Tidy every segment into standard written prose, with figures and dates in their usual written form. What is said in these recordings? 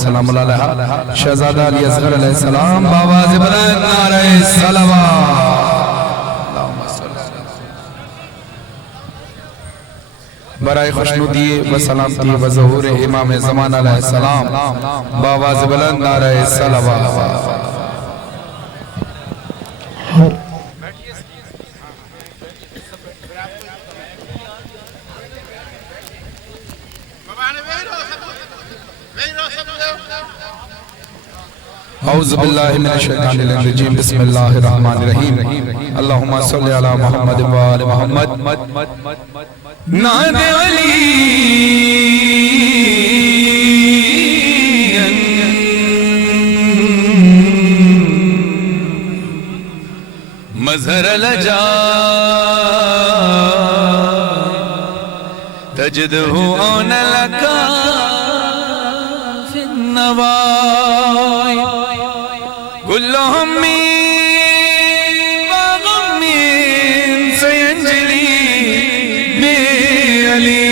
سلام اللہ علیہ شہزادہ علی اصغر علیہ السلام باواز بلند نعرہ صلوات برائے خوشنودی و سلامتی و ظہور امام زمان علیہ السلام باواز بلند نعرہ صلوات اعوذ باللہ من الشیطان الرجیم بسم اللہ الرحمن الرحیم اللہم صلی علی محمد و آل محمد ناد علی مظہر لجا تجدہ آن لکا فی النوائی كل همي وغمي سينجلي بعلي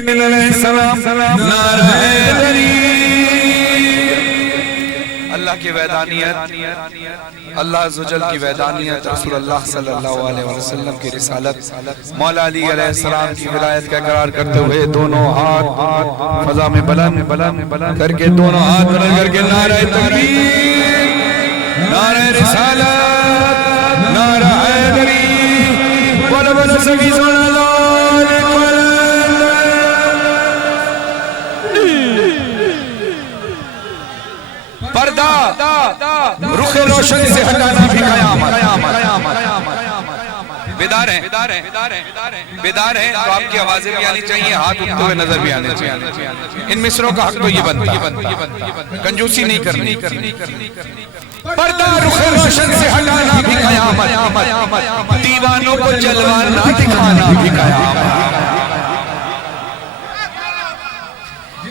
عليه السلام نعرہ حیدری اللہ کی وحدانیت اللہ عزوجل کی وحدانیت رسول اللہ صلی اللہ علیہ وسلم کی رسالت مولا علی علیہ السلام کی ولایت کا اقرار کرتے ہوئے دونوں ہاتھ فضا میں بلند کر کے دونوں ہاتھ بلند کر کے نعرہ تکبیر نعرہ رسالت نعرہ حیدری بولو بولو سبھی سن پردہ رخ روشن سے ہٹانا بھی قیامت بیدار ہیں بیدار ہیں تو آپ کی آوازیں بھی آنی چاہیے ہاتھ اٹھتے ہوئے نظر بھی آنے چاہیے ان مصروں کا حق تو یہ بنتا کنجوسی نہیں کرنی پردہ رخ روشن سے ہٹانا بھی قیامت دیوانوں کو جلوانا دکھانا بھی قیامت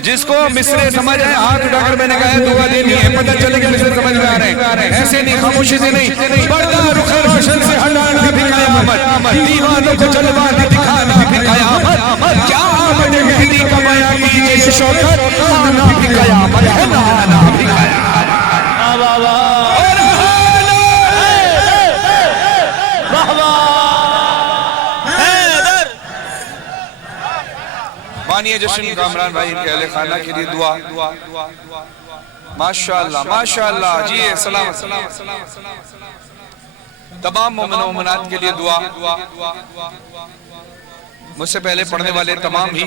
جس کو مصرے سمجھ آئے ہاتھ اٹھا کر میں نے کہا ہے دعا دینی ہے پتہ چلے کہ مصرے سمجھ میں آ رہے ہیں ایسے نہیں خاموشی سے نہیں پردہ رخ روشن سے ہٹانا بھی قیامت دیوانوں کو جلوانا دکھانا بھی قیامت کیا آمد مہدی کا بیان کیجئے شوکت آنا بھی قیامت ہے نانا بھی قیامت مانیے جشن کامران بھائی کے اہل خانہ کے لیے دعا ماشاءاللہ ماشاءاللہ جی سلام تمام مومن و مومنات کے لیے دعا مجھ سے پہلے پڑھنے والے تمام ہی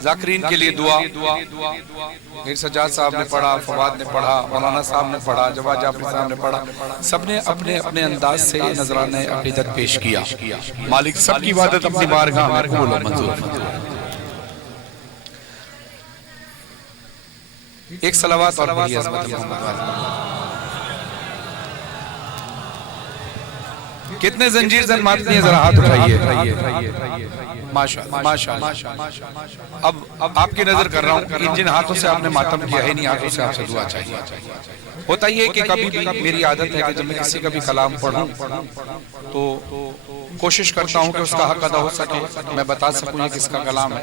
ذاکرین کے لیے دعا میر سجاد صاحب نے پڑھا فواد نے پڑھا مولانا صاحب نے پڑھا جواد جعفری صاحب نے پڑھا سب نے اپنے اپنے انداز سے نذرانہ عقیدت پیش کیا مالک سب کی عبادت اپنی بارگاہ میں قبول و منظور ایک صلوات اور پڑھی عظمت محمد والی کتنے زنجیر زن ماتنی ہے ذرا ہاتھ اٹھائیے ماشاءاللہ اب آپ کی نظر کر رہا ہوں کہ جن ہاتھوں سے آپ نے ماتم کیا ہے انہی ہاتھوں سے آپ سے دعا چاہیے ہوتا یہ کہ کبھی بھی میری عادت ہے کہ جب میں کسی کا بھی کلام پڑھوں تو کوشش کرتا ہوں کہ اس کا حق ادا ہو سکے میں بتا سکوں یہ کس کا کلام ہے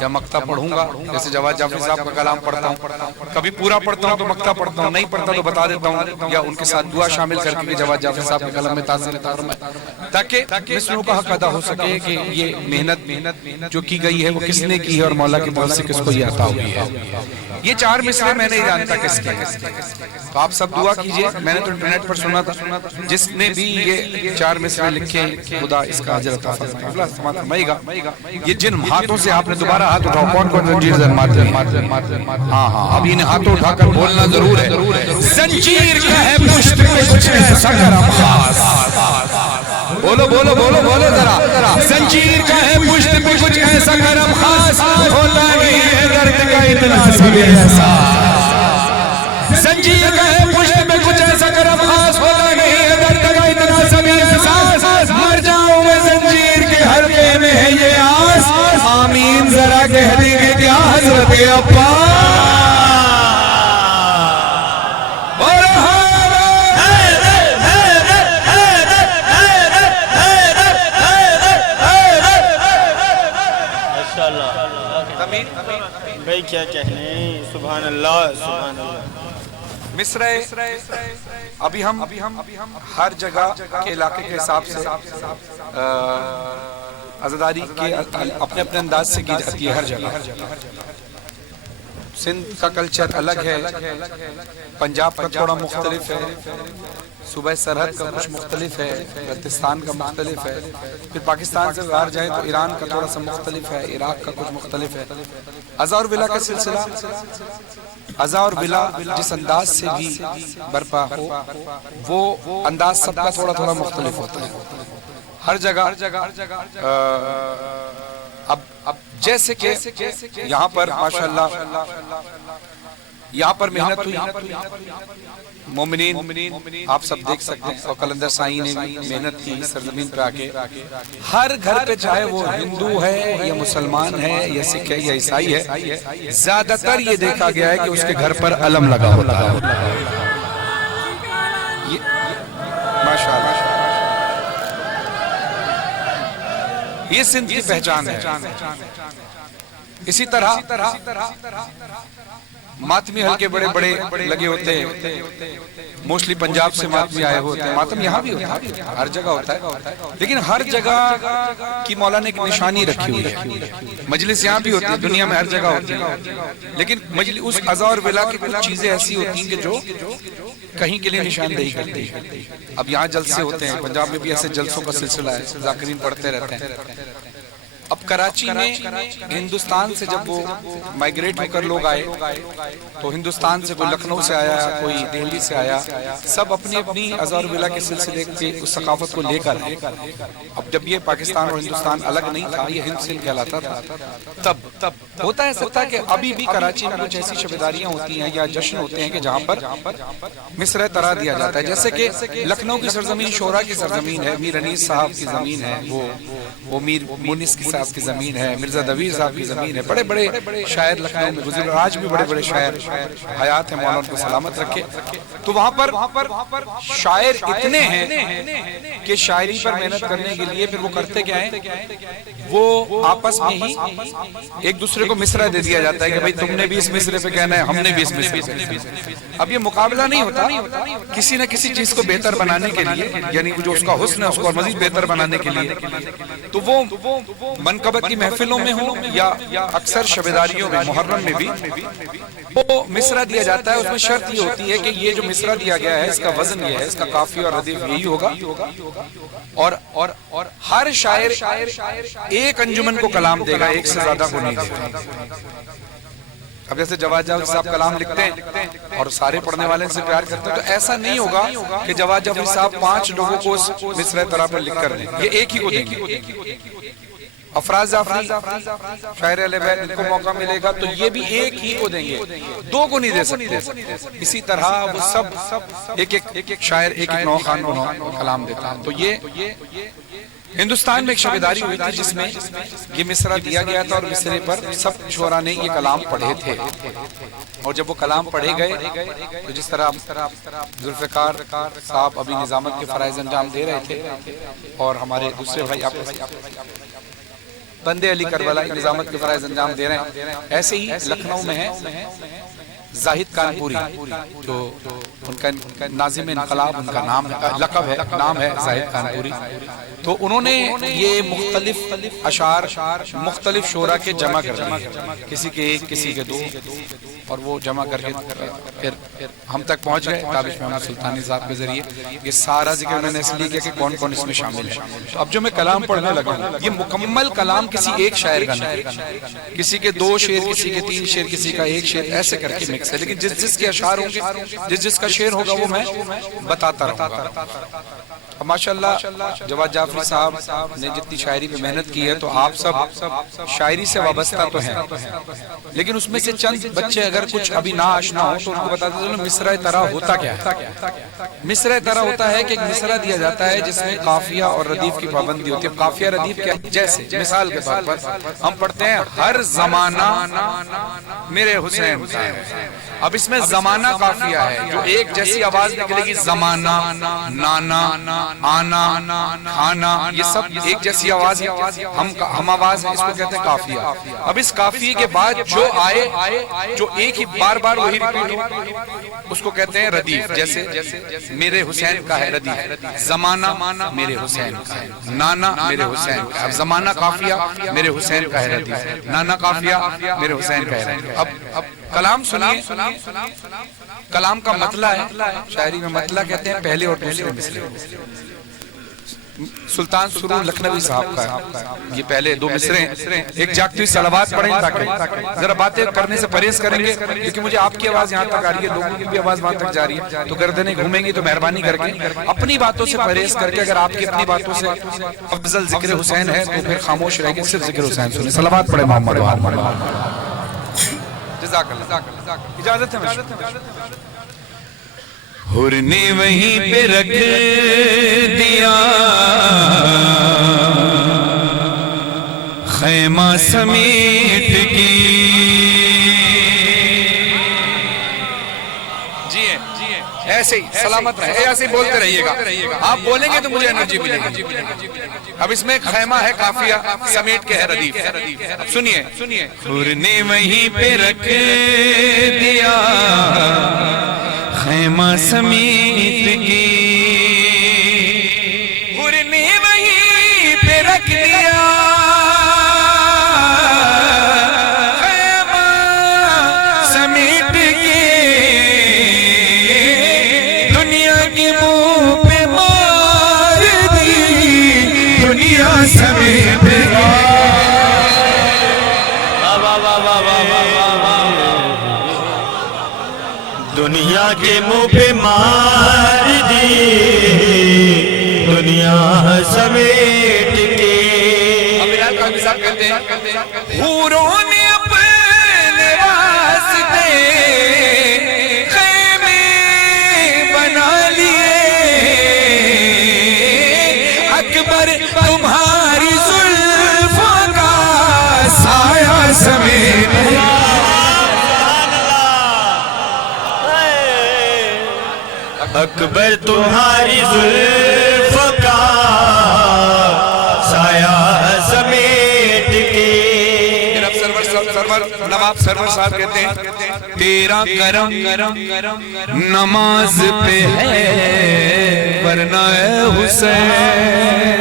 یا مقطع پڑھوں گا جیسے جواد جعفری صاحب کا کلام پڑھتا ہوں کبھی پورا پڑھتا ہوں تو مقطع پڑھتا ہوں نہیں پڑھتا تو بتا دیتا ہوں یا ان کے ساتھ دعا شامل کر کے جواد جعفری صاحب کے کلام میں تاثیر تاکہ مصروں کا حق ادا ہو سکے کہ یہ محنت جو کی گئی ہے وہ کس نے کی ہے اور مولا کی طرف سے کس کو یہ عطا ہوئی ہے یہ چار مصرے میں نہیں جانتا کس کے تو آپ سب دعا کیجئے میں نے تو انٹرنیٹ پر سنا تھا جس نے بھی یہ چار مصرے لکھے خدا اس کا اجر عطا فرمائے گا یہ جن ہاتھوں سے آپ نے دوبارہ ہاتھ اٹھاؤ کون کون زنجیر زن مات رہے ہاں اب انہیں ہاتھوں اٹھا کر بولنا ضرور ہے زنجیر کا ہے پشت پہ کچھ ایسا کرم خاص بولو بولو بولو بولو ذرا زنجیر کا ہے پشت پہ کچھ ایسا کرم خاص ہوتا نہیں ہے درد کا اتنا بھی احساس زنجیر کا ہے پشت پہ کچھ ایسا کرم خاص ہوتا نہیں ہے درد کا اتنا بھی احساس مر جاؤں میں زنجیر کے حلقے میں ہے یہ آس آمین ذرا کہہ دیں گے کیا حضرت عباس بھائی کیا کہنے، سبحان اللہ سبحان اللہ۔ مصرع ابھی ہم ہر جگہ کے علاقے کے حساب سے عزاداری کے اپنے اپنے انداز سے کی جاتی ہے ہر جگہ۔ سندھ کا کلچر الگ ہے، پنجاب کا تھوڑا مختلف ہے، صوبہ سرحد کا کچھ مختلف ہے، بلتستان کا مختلف ہے، پھر پاکستان سے باہر جائیں تو ایران کا تھوڑا سا مختلف ہے، عراق کا کچھ مختلف ہے۔ عزا اور ولا کا سلسلہ، عزا اور ولا جس انداز سے بھی برپا ہو وہ انداز سب کا تھوڑا تھوڑا مختلف ہوتا ہے ہر جگہ۔ اب جیسے کہ یہاں پر ماشاءاللہ یہاں پر محنت ہوئی، مومنین آپ سب دیکھ سکتے ہیں، اور قلندر سائی نے بھی محنت کی سرزمین پہ آکے۔ ہر گھر پہ چاہے وہ ہندو ہے یا مسلمان ہے یا سکھ ہے یا عیسائی ہے، زیادہ تر یہ دیکھا گیا ہے کہ اس کے گھر پر علم لگا ہوتا ہے۔ ماشاءاللہ یہ سندھ کی پہچان ہے۔ اسی طرح ماتمی حلقے بڑے بڑے لگے ہوتے ہیں، موسٹلی پنجاب سے ماتمی آئے ہوتے ہیں، ماتم یہاں بھی ہوتا ہے، ہر جگہ ہوتا ہے، لیکن ہر جگہ کی مولا نے ایک نشانی رکھی ہوئی ہے۔ مجلس یہاں بھی ہوتی ہے، دنیا میں ہر جگہ ہوتی ہے، لیکن اس عزا اور ولا کی کچھ چیزیں ایسی ہوتی ہیں کہ جو کہیں کے لیے نشاندہی کرتی ہے۔ اب یہاں جلسے ہوتے ہیں، پنجاب میں بھی ایسے جلسوں کا سلسلہ ہے، ذاکرین پڑھتے رہتے ہیں۔ اب کراچی میں ہندوستان سے جب وہ مائیگریٹ ہو کر لوگ آئے تو ہندوستان سے کوئی لکھنؤ سے آیا، کوئی دہلی سے آیا، سب اپنی اپنی عزا اور ولا کے سلسلے کے اس ثقافت کو لے کر آئے۔ اب جب یہ پاکستان اور ہندوستان الگ نہیں تھا، یہ ہند سندھ کہلاتا تھا، تب ہوتا ہے سکتا کہ ابھی بھی کراچی میں کچھ ایسی شبیداریاں ہوتی ہیں یا جشن ہوتے ہیں کہ جہاں پر مصرع طرح دیا جاتا ہے، جیسے کہ لکھنؤ کی سرزمین شعراء کی سرزمین ہے، میر انیس صاحب کی زمین ہے، وہ میر مونس کی صاحب کی زمین ہے، مرزا دویر صاحب کی زمین ہے، بڑے بڑے شاعر لکھنؤ میں گزرے، آج بھی بڑے بڑے شاعر حیات ہیں، مولا ان کو سلامت رکھے۔ تو وہاں پر شاعر اتنے ہیں کہ شاعری پر محنت کرنے کے لیے پھر وہ کرتے کیا ہیں، وہ آپس میں ہی ایک دوسرے کو مصرع دے دیا جاتا ہے کہ بھائی تم نے بھی اس مصرع پہ کہنا ہے، ہم نے بھی اس مصرع پہ۔ اب یہ مقابلہ نہیں ہوتا، کسی نہ کسی چیز کو بہتر بنانے کے لیے، یعنی جو اس کا حسن ہے اس کو مزید بہتر بنانے کے لیے، تو وہ منقبت کی محفلوں میں ہوں یا اکثر شبیداریوں میں، محرم میں بھی وہ مصرع دیا جاتا ہے۔ اس میں شرط یہ ہوتی ہے کہ یہ جو مصرع دیا گیا ہے اس کا وزن یہ ہے، اس کا قافیہ اور ردیف یہی ہوگا، اور ہر شاعر ایک انجمن کو کلام دے گا، ایک سے زیادہ کو نہیں دے گا۔ اب جیسے جواد جعفری صاحب کلام لکھتے ہیں اور سارے پڑھنے والے ان سے پیار کرتے ہیں، تو ایسا نہیں ہوگا کہ جواد جعفری صاحب 5 لوگوں کو اس مصرع طرح پر لکھ کر دیں، یہ ایک ہی کو دیں گے۔ افراز جعفری شاعر اہل بیت، ان کو موقع ملے گا تو یہ بھی ایک ہی کو دیں گے، 2 کو نہیں دے سکتے۔ اسی طرح وہ سب ایک شاعر ایک نو خان کو کلام دیتا ہے۔ تو یہ ہندوستان میں ایک شبیداری ہوئی تھی جس میں یہ مصرع دیا گیا تھا، اور مصرع پر سب شعراء نے یہ کلام پڑھے تھے، اور جب وہ کلام پڑھے گئے تو جس طرح ذوالفقار صاحب ابھی نظامت کے فرائض انجام دے رہے تھے، اور ہمارے دوسرے بھائی بندے علی کربلائی نظامت کے فرائض انجام دے رہے ہیں، ایسے ہی لکھنؤ میں ہے زاہد کانپوری، جو ان کا ناظم انقلاب ان کا نام ہے، لقب ہے، نام ہے زاہد کانپوری۔ تو انہوں نے یہ مختلف اشعار مختلف شعراء کے جمع کر دیے، کسی کے 1 کسی کے 2، اور وہ جمع کر کے پھر ہم تک پہنچ گئے تابش محمد سلطانی صاحب کے ذریعے۔ یہ سارا ذکر میں نے اس لیے کیا کہ کون کون اس میں شامل ہے۔ تو اب جو میں کلام پڑھنے لگا ہوں یہ مکمل کلام کسی ایک شاعر کا نہیں، کسی کے 2 شعر، کسی کے 3 شعر، کسی کا 1 شعر، ایسے کر کے مکس ہے، لیکن جس کے اشعار ہوں گے، جس کا شعر ہوگا وہ میں بتاتا رہوں گا۔ ماشاءاللہ جواد جعفری صاحب نے جتنی شاعری پہ محنت کی ہے تو آپ سب شاعری سے وابستہ تو ہیں، لیکن اس میں سے چند بچے اگر کچھ ابھی نہ آشنا ہو تو ان کو بتاتے چلو مصرع طرح ہوتا کیا ہے۔ مصرع طرح ہوتا ہے کہ ایک مصرع دیا جاتا ہے جس میں قافیہ اور ردیف کی پابندی ہوتی ہے۔ قافیہ ردیف کیا ہے؟ جیسے مثال کے طور پر ہم پڑھتے ہیں ہر زمانہ میرے حسین کا ہے، اب اس میں زمانہ قافیہ ہے، جو ایک جیسی آواز نکلے گی، زمانہ، نانا، آنا، کھانا، یہ سب ایک جیسی آواز ہے، ہم آواز ہے، اس کو کہتے ہیں قافیہ۔ اب اس قافیے کے بعد جو آئے، جو ایک ہی بار بار وہی ریپیٹ ہو، اس کو کہتے ہیں ردیف۔ جیسے میرے حسین کا ہے ردیف، زمانہ میرے حسین کا ہے، نانا میرے حسین کا ہے۔ اب زمانہ قافیہ میرے حسین کا ہے ردیف، نانا قافیہ میرے حسین کا ہے ردیف۔ اب کلام سنیے، کلام کا مطلع ہے، شاعری میں مطلع کہتے ہیں پہلے اور دوسرے مصرے۔ سلطان سرور لکھنوی صاحب کا ہے، یہ پہلے دو مصرے ہیں۔ ایک جاگتی ہوئی صلوات پڑھیں تاکہ ذرا باتیں کرنے سے پرہیز کریں گے، کیونکہ مجھے آپ کی آواز یہاں تک آ رہی ہے، لوگوں کی بھی آواز وہاں تک جا رہی ہے، تو گردنیں گھومیں گی، تو مہربانی کر کے اپنی باتوں سے پرہیز کر کے، اگر آپ کی اپنی باتوں سے افضل ذکر حسین ہے تو پھر خاموش رہیں گے، صرف ذکر حسین سنیں۔ صلوات پڑھیں محمد وآل۔ جزاک اللہ، اجازت ہے حر نے وہیں پہ رکھ دیا خیمہ سمیٹ کے۔ جی ایسے ہی سلامت رہے، ایسے ہی بولتے رہیے گا، آپ بولیں گے تو مجھے انرجی ملے گی۔ اب اس میں ایک خیمہ ہے قافیہ سمیٹ کے ہے ردیف۔ اب سنیے، حر نے وہیں پہ رکھ دیا خیمہ سمیٹ کے، حر نے وہیں پہ رکھ دیا خیمہ سمیٹ کے، دنیا کے منہ پہ مار دی دنیا سمیٹ کے۔ دنیا کے منہ پہ مار دی دنیا سمیٹ کے۔ اب بلال قادری صاحب کہتے ہیں، حوروں نے اپنے واسطے خیمے بنا لیے، اکبر تمہاری زلفوں کا سایہ سمیٹ لیا۔ اکبر تمہاری زلف کا سایہ سمیٹ کے۔ سرور نواب سرور صاحب کہتے ہیں، تیرا کرم نماز پہ ہے ورنہ اے حسین،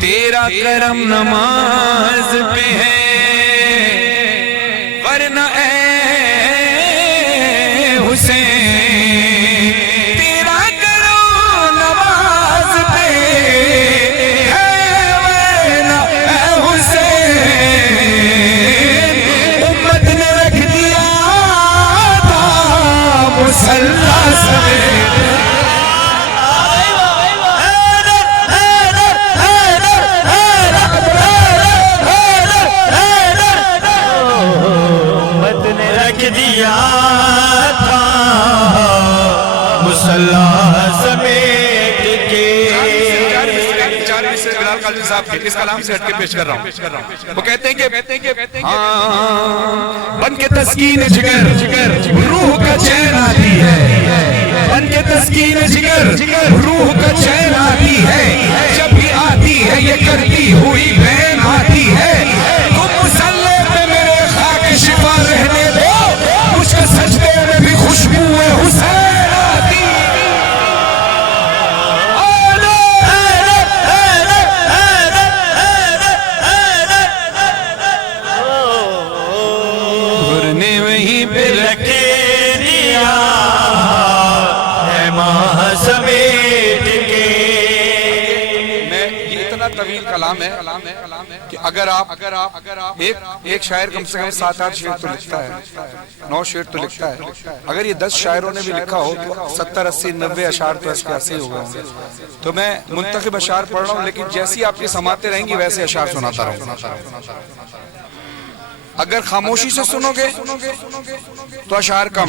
تیرا کرم نماز پہ ہے ورنہ اے حسین، تیرا کرم نماز پہ ہے ورنہ اے حسین، امت نے رکھ دیا تھا مصلی سمیت۔ امت نے رکھ دیا تھا مصلی سمیٹ کے۔ بلال قادری صاحب کے اس کلام سے ہٹ کے پیش کر رہا ہوں۔ وہ کہتے ہیں کہ بن کے تسکین جگر روح کا چین آتی ہے، بن کے تسکین جگر روح کا چین آتی ہے، جب بھی آتی ہے یہ کرتی ہوئی بین آتی ہے، تم مصلی پہ میرے خاک شفا رہنے دو، مجھ کے سجدے میں بھی خوشبو حسین آتی ہے۔ وہیں پہ رکھ دیا خیمہ سمیٹ کے۔ یہ اتنا طویل کلام ہے کہ اگر آپ ایک شاعر کم سے کم 7-8 شعر تو لکھتا ہے، 9 شعر تو لکھتا ہے، اگر یہ 10 شاعروں نے بھی لکھا ہو تو 70-80-90 اشعار تو اس کے ایسے ہی ہو گئے ہوں گے۔ تو میں منتخب اشعار پڑھ رہا ہوں، لیکن جیسی آپ کی سماعتیں رہیں گی ویسے اشعار سناتا رہوں گا۔ اگر خاموشی سے سنو گے تو اشعار کم،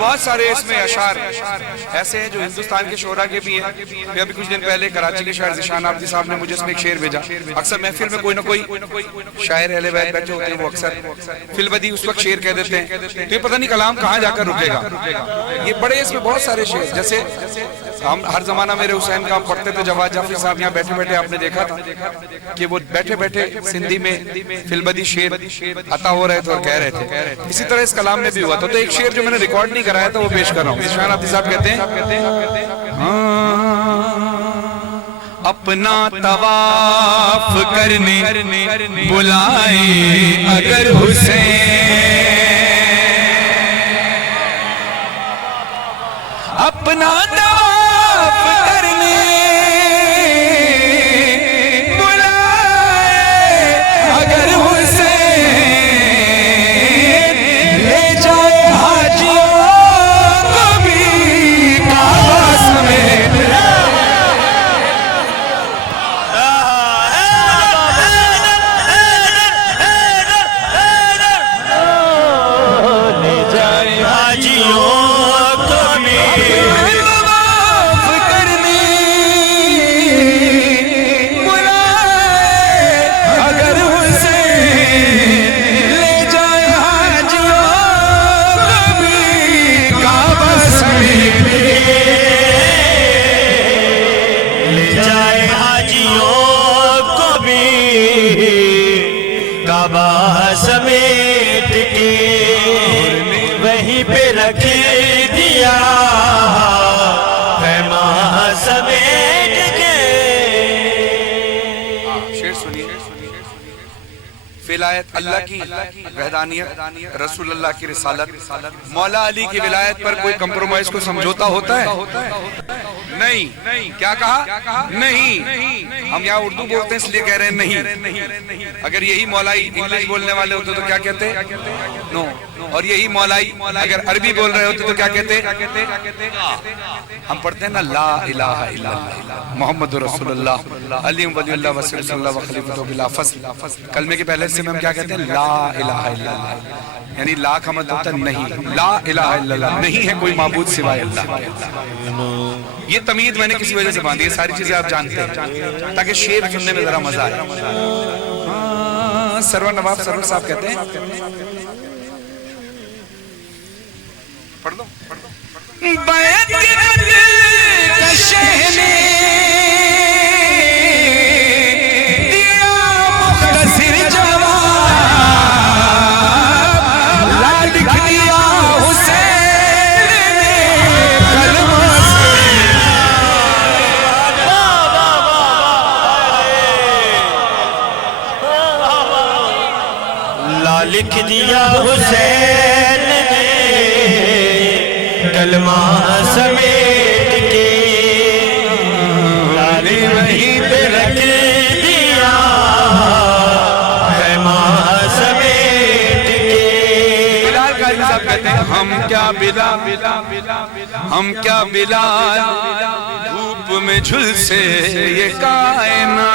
بہت سارے اس میں اشعار ایسے ہیں جو ہندوستان کے شعراء کے بھی ہیں. میں ابھی کچھ دن پہلے کراچی کے شاعر ذیشان آبدی صاحب نے مجھے اس میں ایک شعر بھیجا. اکثر محفل میں کوئی نہ کوئی شاعر اہل بیت بیٹھے ہوتے ہیں, وہ اکثر فی البدی اس وقت شعر کہہ دیتے ہیں, تو یہ پتہ نہیں کلام کہاں جا کر رکے گا. یہ بڑے اس میں بہت سارے شعر, جیسے ہم ہر زمانہ میرے حسین کا ہم پڑھتے تھے, جواد جعفری صاحب یہاں بیٹھے بیٹھے آپ نے دیکھا تھا کہ وہ بیٹھے بیٹھے سندھی میں فی البدی شعر عطا ہو رہے تھے اور کہہ رہے تھے. اسی طرح اس کلام میں بھی ہوا تھا. تو ایک شعر جو میں نے ریکارڈ نہیں کرایا تھا وہ پیش کر رہا ہوں. ذیشان آبدی صاحب کہتے ہیں, اپنا طواف کرنے بلائے اگر حسین, اپنا طواف کرنے بلائے اگر حسین, لے جائے حاجیوں کو بھی کعبہ سمیت. کعبہ سمیٹ کے وہیں پہ رکھ دیا خیمہ سمیٹ کے. شعر سنیے. ولایت اللہ کی وحدانیت, رسول اللہ کی رسالت, مولا علی کی ولایت پر کوئی کمپرومائز کو سمجھوتا ہوتا ہے؟ نہیں. کیا کہا؟ نہیں. ہم یہاں اردو بولتے ہیں اس لیے کہہ رہے ہیں نہیں. اگر یہی مولائی انگلش بولنے والے ہوتے تو کیا کہتے؟ نو. اور یہی مولائی اگر عربی بول رہے ہوتے تو کیا کہتے؟ ہم پڑھتے ہیں نا لا الہ الا اللہ محمد رسول اللہ علی ولی اللہ وسلم صلی اللہ وخلیفۃ بلا فصل. کلمے کے پہلے سے ہم کیا کہتے ہیں؟ لا الہ الا اللہ, یعنی لا کا مطلب ہوتا ہے نہیں. لا الہ الا اللہ, نہیں ہے کوئی معبود سوائے اللہ. یہ تمید میں نے کسی وجہ سے باندھی ہے, ساری چیزیں آپ جانتے ہیں تاکہ شعر سننے میں ذرا مزہ آئے. سرور نواب سرور صاحب کہتے ہیں, پڑھ دو. بیعت کے بدل کا شہنے دیا مختصر جواب, لا لکھ دیا حسین نے کلمہ سے. لا لکھ دیا حسین نے کلمہ سمیٹ کے لالی وہیں پہ رکھ دیا خیمہ سمیٹ کے. بلال قاری صاحب کہتے ہیں, ہم کیا بلال دھوپ میں جھلسے یہ کائنات,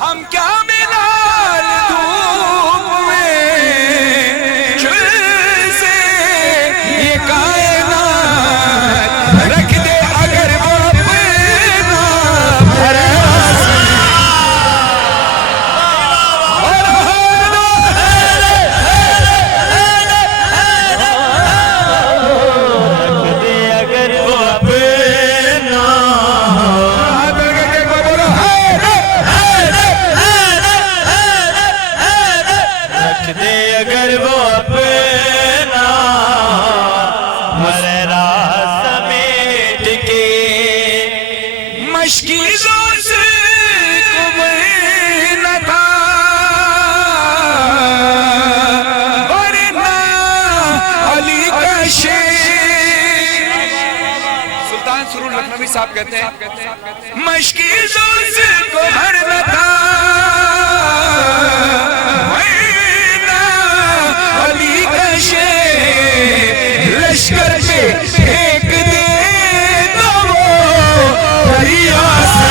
ہم کیا بلال دھوپ میں جھلسے یہ کائنات, رکھ دے اگر وہ اپنا بھروسہ. صاحب کہتے ہیں مشکی زوز کو بھرنا تھا علی کا شیر لشکر پہ پھینک دے تو وہ دریا سے.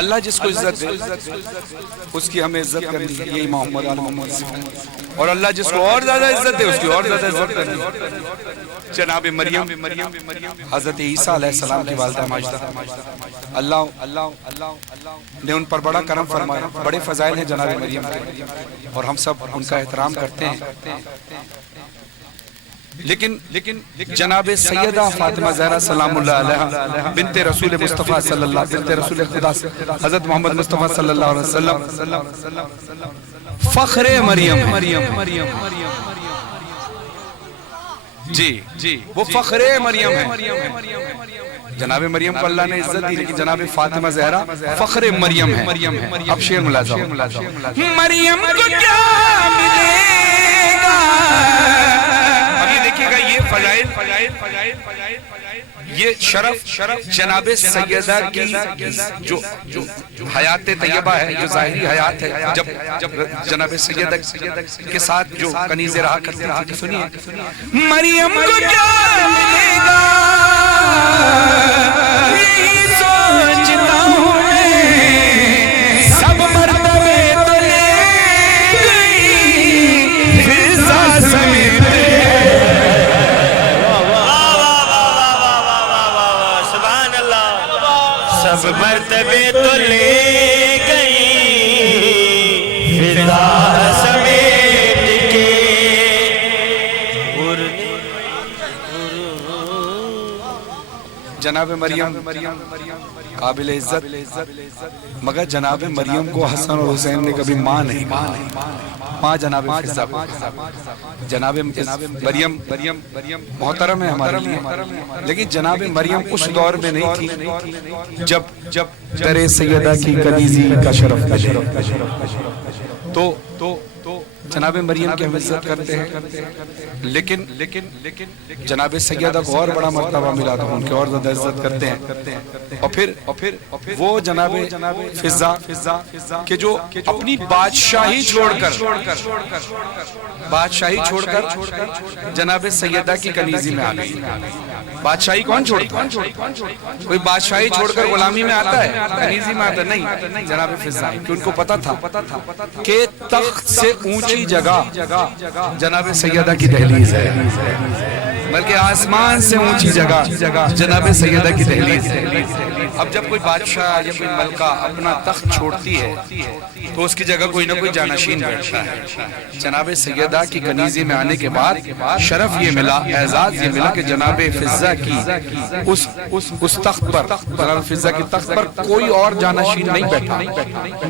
اللہ جس کو عزت دے اس کی ہمیں عزت کرنی ہے، یہی محمد اور اللہ جس کو اور زیادہ عزت دے اس کی اور زیادہ عزت کرنی ہے۔ جناب مریم حضرت عیسیٰ علیہ السلام کی والدہ ماجدہ، اللہ نے ان پر بڑا کرم فرمایا، بڑے فضائل ہیں جناب مریم کے اور ہم سب ان کا احترام کرتے ہیں۔ لیکن جناب سیدہ فاطمہ زہرا سلام اللہ علیہا بنت رسول مصطفیٰ صلی اللہ بنت رسول خدا حضرت محمد مصطفیٰ صلی اللہ علیہ وسلم فخر مریم جی وہ فخر مریم ہے۔ جناب مریم کو اللہ نے عزت دی، لیکن جناب فاطمہ زہرا فخر مریم ہے۔ اب شعر ملاحظہ مریم کو کیا ملے گا، دیکھیے گا یہ فضائل یہ شرف جناب سیدہ کی جو حیات طیبہ ہے، جو ظاہری حیات ہے، جب جناب سیدہ کے ساتھ جو کنیزیں رہا کرتے ہیں، سنیے مریم کو کیا ملے گا یہی سوچتا ہوں میں، سب مرتبے تو لے گئی فضا سمیت، سب مرتبے تو لے گئی فضا سمیت کے، جناب مریم قابل عزت، مگر جناب مریم کو حسن اور حسین نے کبھی ماں نہیں کہا، ماں جناب فضا کو، جناب مریم محترم ہے ہمارے لیے، لیکن جناب مریم اس دور میں نہیں تھی جب در سیدہ کی کنیزی کا شرف ملے، تو جناب مریم کی ہم عزت کرتے ہیں، لیکن جناب سیدہ کو اور بڑا مرتبہ ملا تو ان کی اور زیادہ عزت کرتے ہیں۔ اور پھر وہ جناب فضا کہ جو اپنی بادشاہی چھوڑ کر جناب سیدہ کی کنیزی میں آ گئی۔ بادشاہی کون چھوڑتا ہے؟ کوئی بادشاہی چھوڑ کر غلامی میں آتا ہے، کنیزی میں آتا نہیں، جناب فضا کہ ان کو پتا تھا کہ تخت سے اونچی جگہ جناب سیدہ کی دہلیز ہے، بلکہ آسمان سے اونچی جگہ جناب سیدہ کی دہلیز ہے۔ اب جب کوئی بادشاہ یا کوئی ملکہ اپنا تخت چھوڑتی ہے تو اس کی جگہ کوئی نہ کوئی جانشین بیٹھتا ہے۔ جناب سیدہ کی کنیزی میں آنے کے بعد شرف یہ ملا، اعزاز یہ ملا کہ جناب فضا کی اس تخت پر، جناب فضا کی تخت پر کوئی اور جانشین نہیں بیٹھا،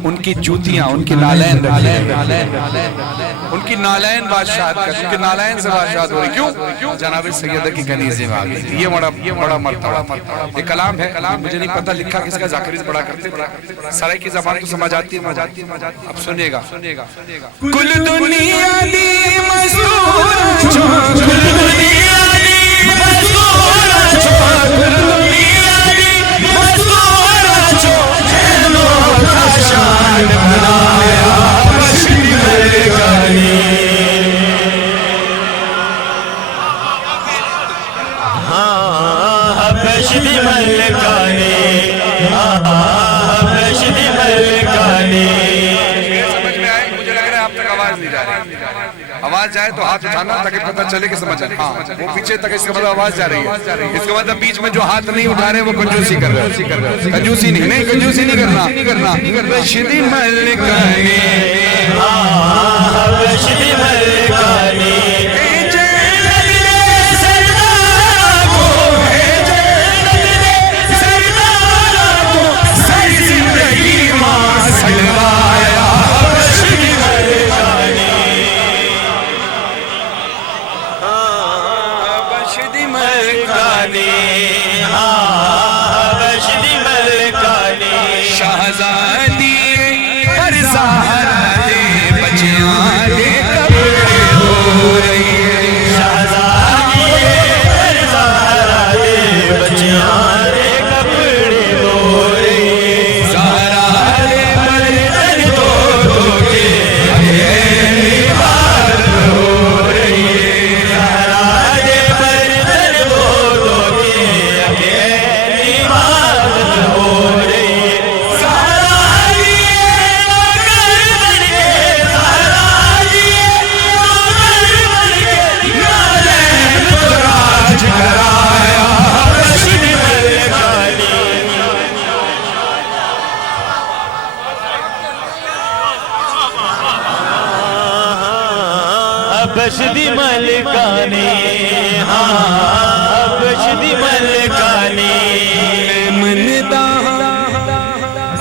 ان کی جوتیاں، ان کی نالین بادشاہت کا، ان کے نالین سے بادشاہت ہو رہی، کیوں؟ جناب سیدہ کی کنیزی میں آ گئی۔ یہ بڑا مرتبہ، یہ کلام ہے، مجھے نہیں پتہ لکھا کس کا، ذاکریز پڑھا کرتے، سرائی کی زبان تو سمجھ آتی ہے، اب سنیے گا کل دنیا دی مزدور چھو، کل دنیا دی مزدور چھو، کل دنیا دی مزدور چھو، جنو کا شان بنایا بشری ملکانی، ہاں بشری ملکانی، بشری ملکانی۔ آواز جائے تو ہاتھ اٹھانا تاکہ پتہ چلے کہ سمجھ آئے، ہاں وہ پیچھے تک اس کے بعد آواز جا رہی ہے، اس کے بعد بیچ میں جو ہاتھ نہیں اٹھا رہے وہ کنجوسی کر رہے، کنجوسی نہیں کرنا، بشری ملکانی، بشری ملکانی،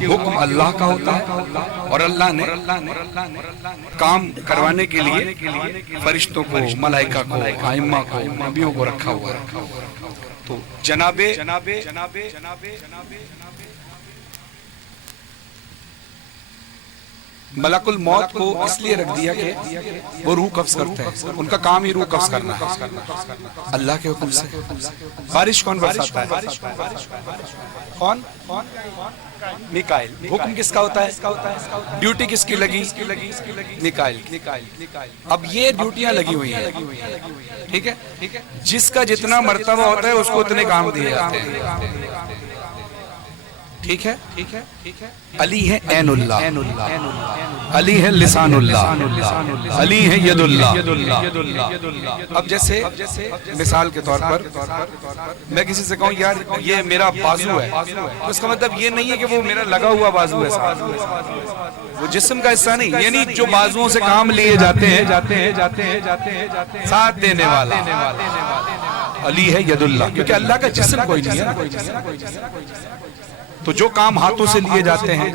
حکم اللہ کا ہوتا ہے اور اللہ نے کام کروانے کے لیے فرشتوں کو، ملائکہ کو، ائمہ کو، نبیوں کو رکھا ہوا ہے۔ تو جناب ملک الموت کو اس لیے رکھ دیا کہ وہ روح قبض کرتے ہیں، ان کا کام ہی روح قبض کرنا ہے اللہ کے حکم سے۔ بارش کون برساتا ہے؟ کون؟ میکائیل۔ حکم کس کا ہوتا ہے؟ ڈیوٹی کس کی لگی؟ میکائیل۔ اب یہ ڈیوٹیاں لگی ہوئی ہیں، ٹھیک ہے؟ جس کا جتنا مرتبہ ہوتا ہے اس کو اتنے کام دیے جاتے ہیں، ٹھیک ہے؟ علی ہے عین اللہ، علی ہے لسان اللہ، علی ہے ید اللہ۔ اب جیسے مثال کے طور پر میں کسی سے کہوں یار یہ میرا بازو ہے، تو اس کا مطلب یہ نہیں ہے کہ وہ میرا لگا ہوا بازو ہے، وہ جسم کا حصہ نہیں، یعنی جو بازوؤں سے کام لیے جاتے ہیں ساتھ دینے والا علی ہے ید اللہ، کیونکہ اللہ کا جسم کوئی نہیں ہے۔ تو جو کام ہاتھوں سے لیے جاتے ہیں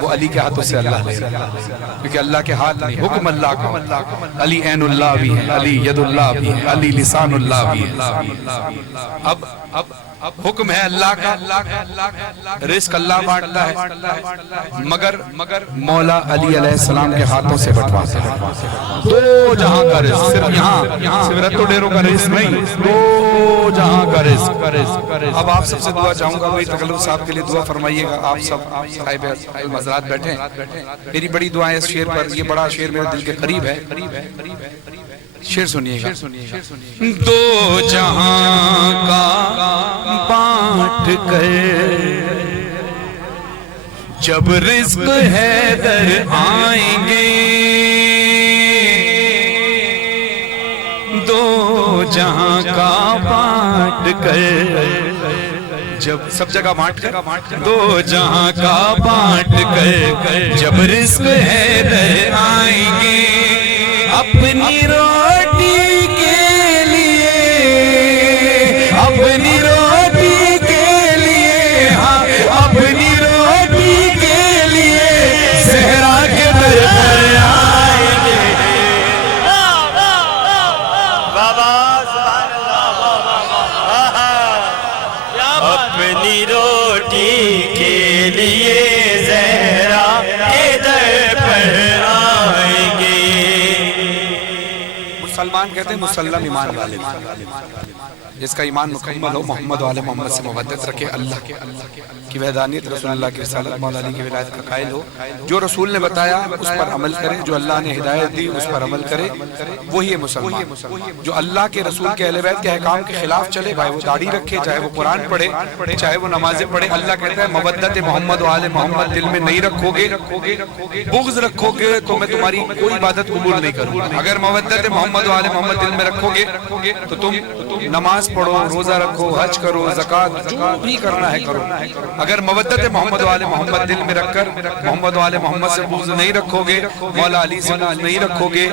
وہ علی کے ہاتھوں سے اللہ لے رہا ہے، کیونکہ اللہ کے ہاتھ نہیں، حکم اللہ کا۔ علی عین اللہ بھی ہے، علی ید اللہ بھی ہے، علی لسان اللہ بھی ہے۔ اب حکم ہے اللہ کا، رزق اللہ بانٹتا ہے، مگر مولا علی علیہ السلام کے ہاتھوں سے بٹواتے ہیں۔ دو جہاں کا رزق، صرف یہاں رتو ڈیروں کا رزق نہیں، دو جہاں کا رزق۔ اب آپ سب سے دعا چاہوں گا، وہی تکلف صاحب کے لیے دعا فرمائیے گا۔ آپ سب صاحب حضرات بیٹھیں، میری بڑی دعائیں اس شعر پر، یہ بڑا شعر میرے دل کے قریب ہے، شعر سنیے گا۔ دو جہاں کا بانٹ کر جب رزق حیدر آئیں گے، دو جہاں کا بانٹ کر جب سب جگہ بانٹ کر، دو جہاں کا بانٹ کر جب رزق حیدر آئیں گے، اپنی روٹی کے لیے، اپنی روٹی کے لیے، ہاں اپنی روٹی کے لیے صحرا کے در پر آئیں گے۔ اپنی روٹی کے لیے زہرا کے در پر آئیں گے۔ مسلمان کہتے ہیں مسلم ایمان والے، جس کا ایمان مکمل ہو، محمد والے محمد سے محبت رکھے، اللہ کی وحدانیت، رسول اللہ کی رسالت، مولا علی کی ولایت کا قائل ہو، جو رسول نے بتایا اس پر عمل کرے، جو اللہ نے ہدایت دی اس پر عمل کرے، وہی ہے مسلمان۔ جو اللہ کے رسول کے اہل بیت کے احکام کے خلاف چلے، بھائی وہ داڑھی رکھے، چاہے وہ قرآن پڑھے، چاہے وہ نمازیں پڑھے، اللہ کہتا ہے مودت محمد والے محمد دل میں نہیں رکھو گے، بغض رکھو گے تو میں تمہاری کوئی عبادت قبول نہیں کروں گا۔ اگر مودت محمد والے محمد دل میں رکھو گے تو تم نماز پڑھو، روزہ رکھو، حج کرو، زکوٰۃ، جو بھی کرنا ہے کرو۔ اگر مودت محمد والے محمد دل میں رکھ کر محمد والے محمد سے بغض نہیں رکھو گے، مولا علی سے بغض نہیں رکھو گے،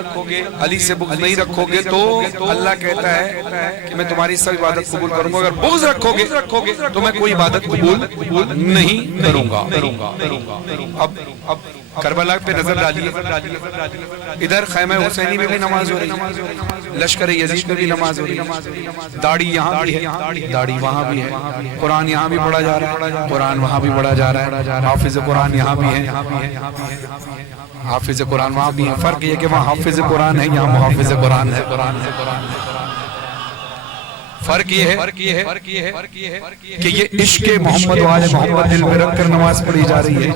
علی سے بغض نہیں رکھو گے، تو اللہ کہتا ہے کہ میں تمہاری سب عبادت قبول کروں گا۔ اگر بغض رکھو گے تو میں کوئی عبادت قبول نہیں کروں گا۔ اب کربلا پہ نظر ڈالیے، ادھر خیمہ حسینی میں بھی نماز ہو رہی ہے، لشکر یزید میں بھی نماز ہو رہی ہے، داڑھی یہاں بھی ہے، داڑھی وہاں بھی ہے، قرآن یہاں بھی پڑھا جا رہا ہے، قرآن وہاں بھی پڑھا جا رہا ہے، حافظ قرآن یہاں بھی ہے، حافظ قرآن وہاں بھی ہے۔ فرق یہ کہ وہاں حافظ قرآن ہے، یہاں محافظ قرآن ہے۔ فرق یہ ہے کہ یہ عشق محمد والے محمد دل میں رکھ کر نماز پڑھی جا رہی ہے،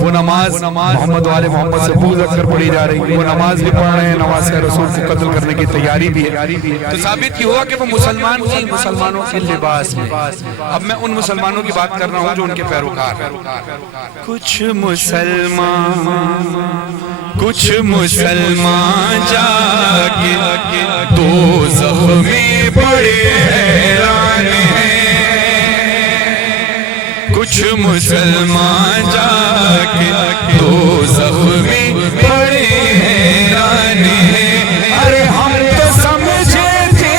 وہ نماز محمد والے محمد سے بغض رکھ کر پڑھی جا رہی ہے، وہ نماز بھی پڑھ رہے ہیں، نماز کا رسول کو قتل کرنے کی تیاری بھی ہے۔ تو ثابت یہ ہوا کہ وہ مسلمان ہی مسلمانوں کے لباس میں۔ اب میں ان مسلمانوں کی بات کر رہا ہوں جو ان کے پیروکار ہیں۔ کچھ مسلمان جا کے دوزخ میں پڑے حیران ہیں، کچھ مسلمان جا کے دوزخ میں پڑے حیران ہیں۔ ارے ہم تو سمجھے تھے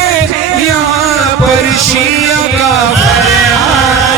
یہاں پر شیعہ کا فرمان،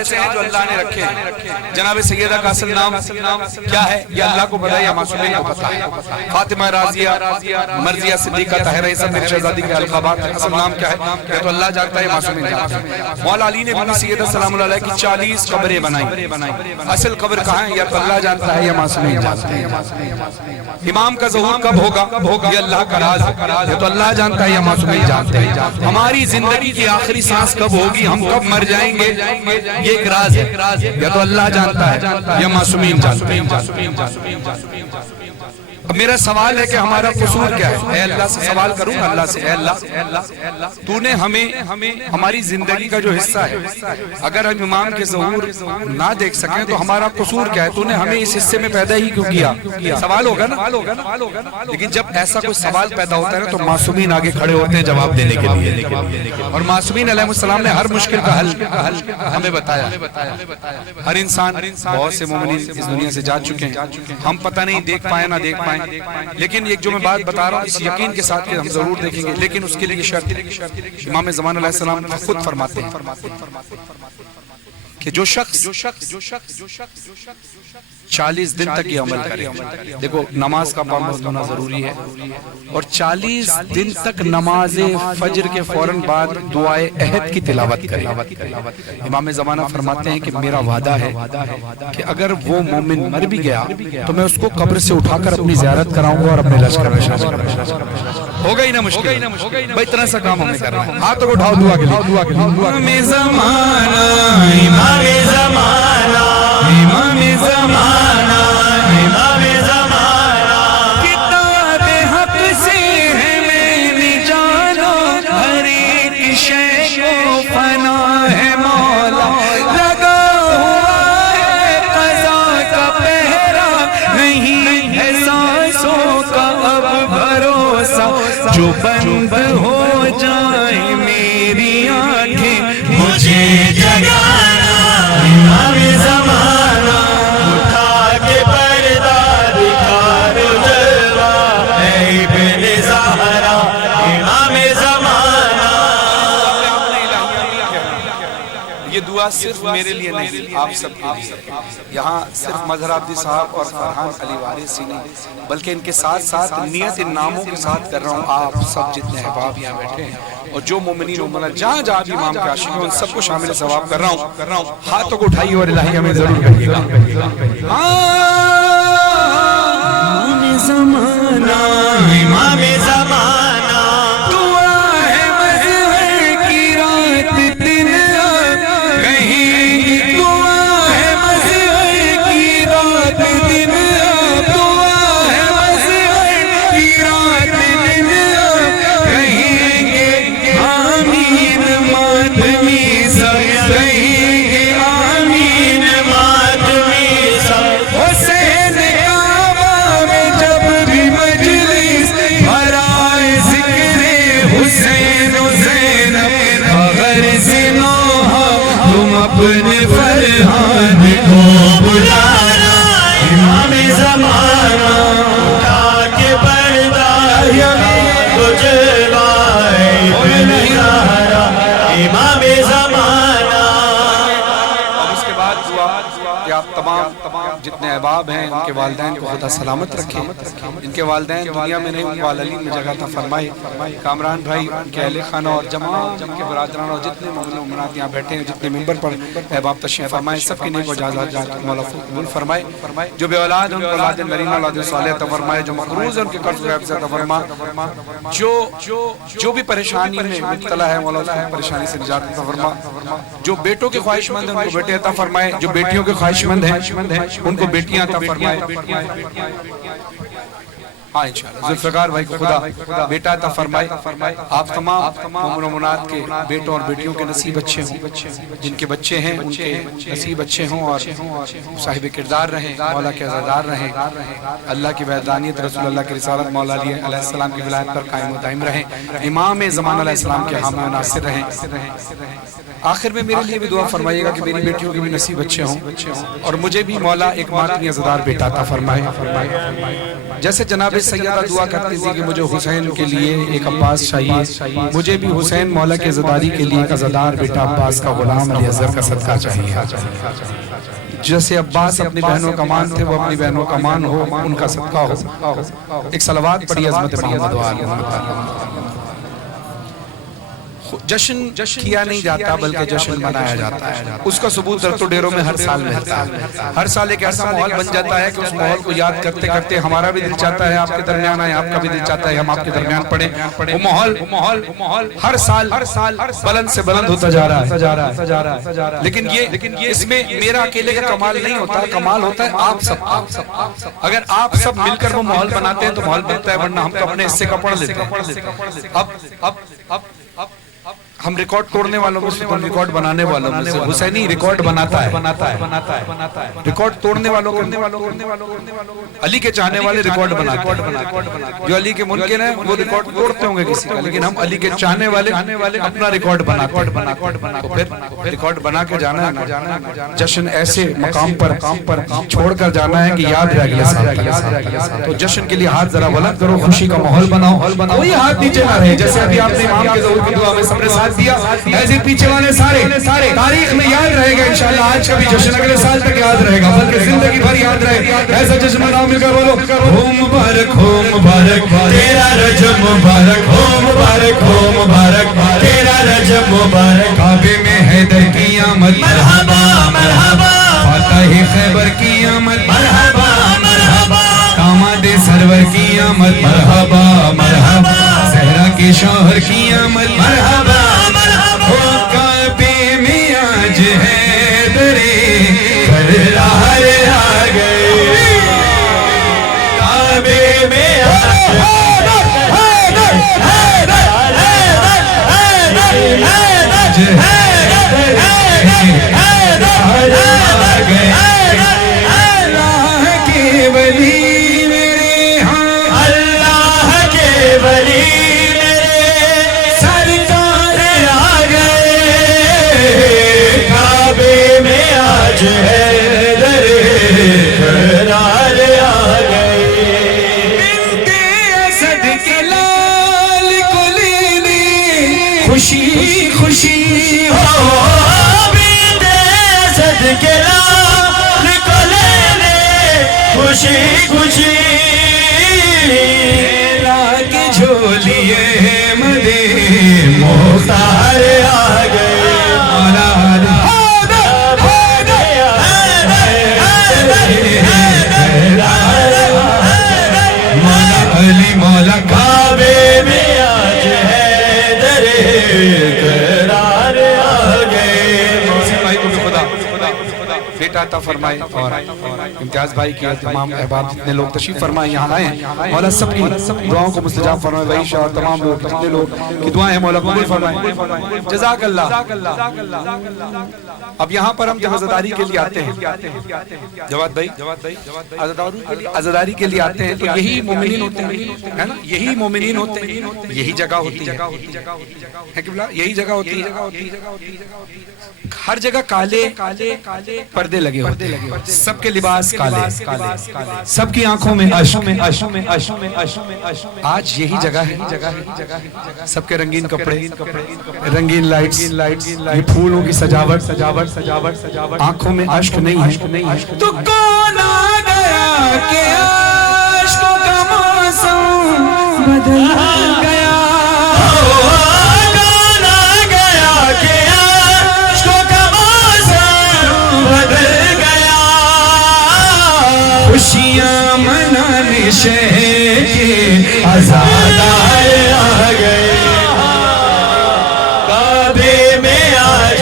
ایسے ہیں جو اللہ نے رکھے ہیں. جناب سیدہ کا اصل نام کیا ہے یہ اللہ کو پتہ ہے یا معصومین کو پتہ ہے؟ فاطمہ رازیہ، مرضیہ، صدیقہ، طاہرہ، یہ سب میری شہزادی کے القابات ہیں. اصل نام کیا ہے یہ تو اللہ جانتا ہے، معصومین جانتا ہے. مولا علی نے بی سیدہ سلام اللہ علیہ کی 40 قبریں بنائی. اصل قبر کہاں ہے یا تو اللہ جانتا ہے یا معصومین جانتا ہے. امام کا ظہور کب ہوگا یہ اللہ کا راز ہے، یہ تو اللہ جانتا ہے یا معصومین جانتے ہیں. ہماری زندگی کی آخری سانس کب ہوگی، ہم کب مر جائیں گے، یہ ایک راز ہے، یا تو اللہ جانتا ہے یا معصومین جانتے ہیں. اب میرا سوال ہے کہ ہمارا قصور کیا ہے؟ اے اللہ سے سوال کروں گا، اللہ سے، اے اللہ تو نے ہمیں ہماری زندگی کا جو حصہ ہے اگر ہم امام کے ظہور نہ دیکھ سکیں تو ہمارا قصور کیا ہے؟ تو نے ہمیں اس حصے میں پیدا ہی کیوں کیا؟ سوال ہوگا نا. لیکن جب ایسا کوئی سوال پیدا ہوتا ہے نا تو معصومین آگے کھڑے ہوتے ہیں جواب دینے کے لیے. اور معصومین علیہ السلام نے ہر مشکل کا حل ہمیں بتایا. ہر انسان، بہت سے مومنین اس دنیا سے جا چکے ہیں، ہم پتہ نہیں دیکھ پائیں نہ دیکھ پائیں، لیکن ایک جو میں بات بتا رہا ہوں اس یقین کے ساتھ کہ ہم ضرور دیکھیں گے. لیکن اس کے لیے شرط، امام زمان علیہ السلام خود فرماتے ہیں کہ جو شخص 40 دن تک یہ عمل کرے. دیکھو نماز کا پابند ہونا ضروری ہے، اور 40 دن تک نماز فجر کے فوراً بعد دعائے عہد کی تلاوت کرے. امام زمانہ فرماتے ہیں کہ میرا وعدہ ہے کہ اگر وہ مومن مر بھی گیا تو میں اس کو قبر سے اٹھا کر اپنی زیارت کراؤں گا اور اپنے لشکر میں شامل کروں. ہوگا ہی نہ مشکل بھائی، اتنا سا کام ہمیں کرنا ہے. ہاتھ کو اٹھاؤ دعا کے لیے. امام زمانہ، امام زمانہ، امام زمانہ، امام زمانہ، کتاب حق سے ہے میں نے جانا، ہر ایک شے کو فنا ہے مولا، لگا ہوا ہے قضا کا پہرا، نہیں ہے سانسوں کا اب بھروسہ، جو بند ہو جائے میری آنکھیں مجھے جگانا. امام زمانہ اٹھا کے پردہ دکھا دو جلوہ، اے ابن زہرا امام زمانہ. یہ دعا صرف میرے لیے نہیں، آپ سب کے لیے. یہاں صرف مظہر عابدی صاحب اور فرحان علی وارث ہی نہیں بلکہ ان کے ساتھ ساتھ نیت ان ناموں کے ساتھ کر رہا ہوں. آپ سب جتنے احباب یہاں بیٹھے ہیں اور جو مومنین مومنات جہاں جہاں بھی امام کے عاشق ہیں ان سب کو شامل ثواب کر رہا ہوں. ہاتھوں کو اٹھائیے اور الہی ہمیں ضرور کریے گا. امام زمانہ، امام زمانہ، دعا ہے مظہر کی رات دن کہیں، دعا ہے مظہر کی رات دن، دعا ہے مظہر کی رات دن، کہیں گے آمین ماتمی سب، کہیں گے آمین ماتمی سب. حسین کعبہ میں جب بھی مجلس بھرائے ذکر حسین و زینب، اگر زنوہا تم اپنے فرحان کو بلانا. امام زمانہ اٹھا کے پردہ دکھا جلوہ، ابن زہرا امام زمانہ. اور اس کے بعد دعا کہ آپ تمام جتنے احباب ہیں ان کے والدین کو خدا سلامت رکھیں. ان کے والدین دنیا میں نہیں، ان والدین میں جگہ عطا فرمائے. کامران بھائی، ان کے اہل خانہ اور جماعت ان کے برادران اور جتنے مومن و مومنات یہاں بیٹھے ہیں، جتنے ممبر پر احباب تشریف فرمائے، سب کی نیک و جازات مولا قبول فرمائے. جو بے اولاد ان کو اولاد نرینہ اولاد صالح عطا فرمائے. جو مقروض ہیں ان کے قرض غیب سے عطا فرما. جو بھی پریشانی میں مبتلا ہے مولا اس کو پریشانی سے نجات عطا فرما. جو بیٹوں کے خواہش مند ہیں ان کو بیٹے عطا فرمائے. جو بیٹیوں کے خواہش مند ہیں ان کو بیٹیاں عطا فرمائے. ہاں انشاءاللہ ذوالفقار بھائی کو خدا بیٹا عطا فرمائے. آپ تمام مومن و مومنات کے بیٹوں اور بیٹیوں کے نصیب اچھے ہوں، جن کے بچے ہیں ان کے نصیب اچھے ہوں اور صاحب کردار رہیں، مولا کے عزادار رہیں. اللہ کی وحدانیت، رسول اللہ کی رسالت، مولا علی علیہ السلام کی ولایت پر قائم و دائم رہیں. امام زمان علیہ السلام کے حامی و ناصر رہیں. آخر میں میرے لیے بھی دعا فرمائیے گا کہ میری بیٹیوں کے بھی نصیب اچھے ہوں اور مجھے بھی مولا ایک ماتمی عزادار بیٹا عطا فرمائے. جیسے جناب سیدہ دعا کرتی تھی کہ مجھے حسین کے لیے ایک عباس چاہیے، مجھے بھی حسین مولا کے زداری کے لیے ایک عزادار بیٹا عباس کا غلام علی اصغر کا صدقہ چاہیے۔ جیسے عباس اپنی بہنوں کا مان تھے، وہ اپنی بہنوں کا مان ہو، ان کا صدقہ ہو۔ ایک صلوات پڑھی عظمت محمد و آل محمد۔ جشن کیا نہیں جاتا بلکہ جشن منایا جاتا ہے، اس کا ثبوت درد و ڈیروں میں ہر سال ملتا ہے۔ ہر سال ایک ایسا ماحول بن جاتا ہے کہ اس ماحول کو یاد کرتے کرتے ہمارا بھی دل چاہتا ہے آپ کے درمیان آئے، آپ کا بھی دل چاہتا ہے ہم آپ کے درمیان پڑھیں۔ وہ ماحول ہر سال بلند سے بلند ہوتا جا رہا ہے، لیکن یہ اس میں میرا اکیلے کا کمال نہیں ہوتا، کمال ہوتا ہے آپ سب۔ اگر آپ سب مل کر وہ ماحول بناتے ہیں تو ماحول بنتا ہے، ورنہ ہم تو اپنے حصے کا پڑھ لیتے ہیں۔ اب ہم ریکارڈ توڑنے والوں میں سے، ریکارڈ بنانے والوں میں سے، حسینی ریکارڈ بناتا ہے، ریکارڈ توڑنے والوں علی کے چاہنے والے ریکارڈ بناتے ہیں۔ جو علی کے منکر ہیں وہ ریکارڈ توڑتے ہوں گے کسی کا، لیکن ہم علی کے چاہنے والے اپنا ریکارڈ بناتے ہیں۔ تو پھر ریکارڈ بنا کے جانا ہے، جشن ایسے مقام پر چھوڑ کر جانا ہے کہ یاد رہ گیا۔ تو جشن کے لیے ہاتھ ذرا بلند کرو، خوشی کا ماحول بناؤ، کوئی ہاتھ نیچے نہ رہے۔ جیسے ابھی آپ نے امام کے ظہور کی دعا میں سب نے ساتھ دیا، ایسے پیچھے والے سارے تاریخ میں یاد رہے گا انشاءاللہ۔ آج کا بھی جشن اگلے سال تک یاد رہے گا، بلکہ زندگی بھر یاد رہے گا۔ ایسا جشن مناؤ، مل کر بولو ہو مبارک ہو مبارک تیرا رجب مبارک، ہو مبارک ہو مبارک تیرا رجب مبارک۔ کعبے میں حیدر کی آمد، مرحبا مرحبا، فاتح خیبر کی آمد، مرحبا مرحبا، داماد سرور کی آمد، مرحبا مرحبا، زہرا کے شوہر کی آمد، مرحبا مرحبا۔ کعبے میں آج حیدر کرار آ گئے، کعبے میں آج اللہ کے ولی میرے، ہاں اللہ کے ولی میرے سرکار آ گئے، کعبے میں آج حیدر کرار آ گئے۔ بنت اسد کے لال کو لینے خوشی خوشی ہو، بنت اسد کے لال کو لینے خوشی خوشی، لاگ جھولیے مدے مختار آ گئے۔ مولا علی مولا کعبے میں آج حیدر کرار آ گئے۔ بھائی کو بھی خدا بیٹا عطا فرمائے، اور امتیاز بھائی کی تمام احباب جتنے لوگ تشریف فرمائے یہاں آئے ہیں، مولا سب کی دعاؤں کو مستجاب فرمائے۔ وہی شاہ اور تمام لوگ جتنے لوگ کی دعائیں مولا قبول فرمائے، جزاک اللہ۔ اب یہاں پر ہم جب عزاداری کے لیے آتے ہیں، جواد بھائی عزاداری کے لیے آتے ہیں تو یہی مومنین ہوتے ہیں، یہی مومنین ہوتے ہیں، یہی جگہ ہوتی ہے، یہی جگہ ہوتی ہے۔ ہر جگہ کالے پردے لگے ہوتے ہیں، سب کے لباس کالے، سب کی آنکھوں میں آج یہی جگہ ہے، سب کے رنگین کپڑے، رنگین لائٹس، یہ پھولوں کی سجاوٹ، آنکھوں میں عشق نہیں ہے۔ تو کون آ گیا کہ عشقوں کا موسم بدل گیا، کون آ گیا کہ عشقوں کا موسم بدل گیا، خوشیاں منانے شہر کے عزادار آ گئے، کعبے میں آج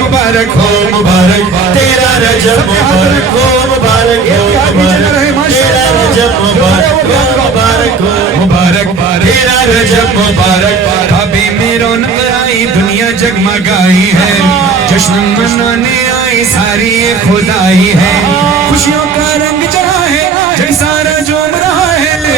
مبارک ہو مبارک تیرا رجب مبارک ہو، مبارک ہو تیرا رجب مبارک ہو، مبارک ہو مبارک تیرا رجب مبارک۔ کعبے میں رونق آئی، دنیا جگمگائی ہے، جشن منانے آئی ساری خدائی ہے، خوشیوں کا رنگ چڑھا ہے، جگ سارا جھوم رہا ہے،